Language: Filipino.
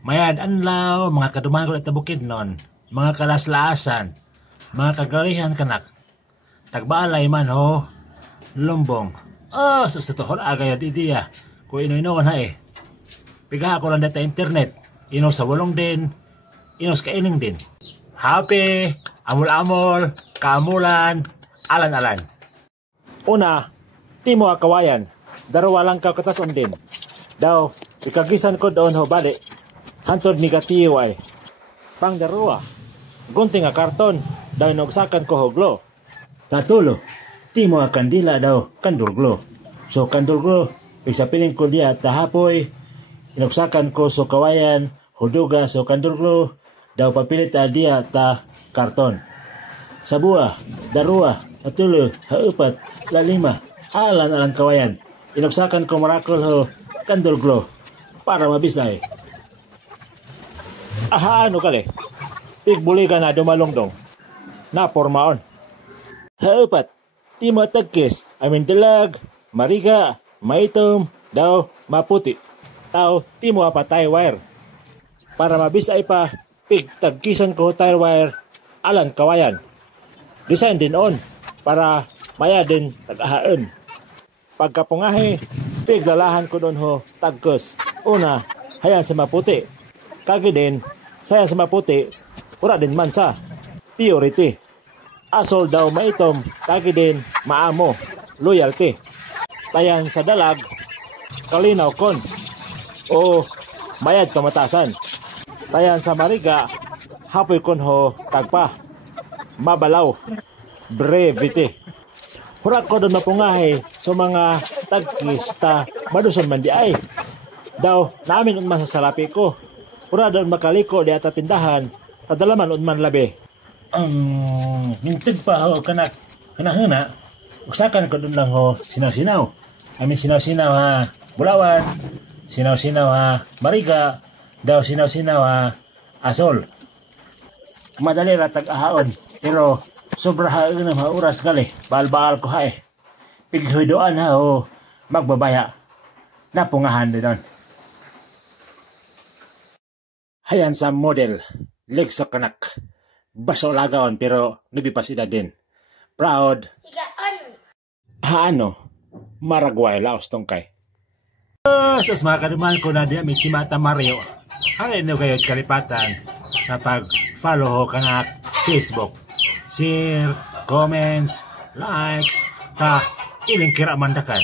Mayad anlaw, mga kadumahan ko na bukid nun, mga kalaslaasan, mga kagalihan kanak. Tagbaalay man ho, lumbong. Oh, sa totoo na agayod idiya. Kung ino-inoon ha eh. Pigaha ko lang data internet. Ino sa walong din, ino sa kaining din. Happy, amol-amol, kaamulan, alan-alan. Una, timo akawayan. Darawa lang ka katason din. Daw, ikagisan ko doon ho bali. Hantod ni katiyo ay. Pang darawa, gunting nga karton. Daw inugsakan ko hoglo. Tatulo, timo nga kandila daw, kandulglo. So kandulglo, pigsapiling ko diya tahapoy. Inugsakan ko so kawayan, huduga so kandulglo. Daw papilit diya ta karton. Sabua, darua, tatulo, haupat, lalima, alan-alan kawayan. Inugsakan ko marakol ho, kandulglo, para mabisay. Aha, ano kali? Pigbuli ka na dumalongdong. Napormaon. Haupat, timo tagkis, dalag, mariga, maitom, daw, maputi. Tao, timo apatay wire. Para mabisay pa, tagkisan ko tire wire, alan kawayan. Design din on, para maya din tag-ahaan. Pagkapungahe, piglalahan ko doon ho, tagkos. Una, hayan sa maputi. Kagi din, sayan sa maputi, ura din mansa. Purity. Asol daw maitom, kagi din, maamo, loyalty. Tayan sa dalag, kalinaw kon. O mayad kamatasan. Tayan sa mariga, hapoy kon ho, tagpa. Mabalaw, brevity. Hurak ko doon mapungahe sa mga tagkista maduson man di ay. Daw, namin unman sa salapi ko. Hurak doon makaliko di ata tindahan, tadalaman unman labi. Mintig pa ho kanak, hana-hana. Uksakan ko doon lang ho, sinaw-sinaw. Sinaw-sinaw ha, bulawan. Sinaw-sinaw ha, mariga. Daw sinaw-sinaw ha, asol. Madali ratag ahaon, pero sobra ha ng mga oras gali, baal-baal ko ha eh. Pighoy doan ha o magbabaya. Napungahan din doon. Hayan sa model, leg sa kanak. Baso lagaon pero nabipas ida din. Proud. Haano, maragway laos tongkay. Sus mga kaduman ko na diya, may Timata Mario. Halin nyo kayo kalipatan sa pag-follow ho kanak Facebook. Share, comments, likes, iling kira mandakan.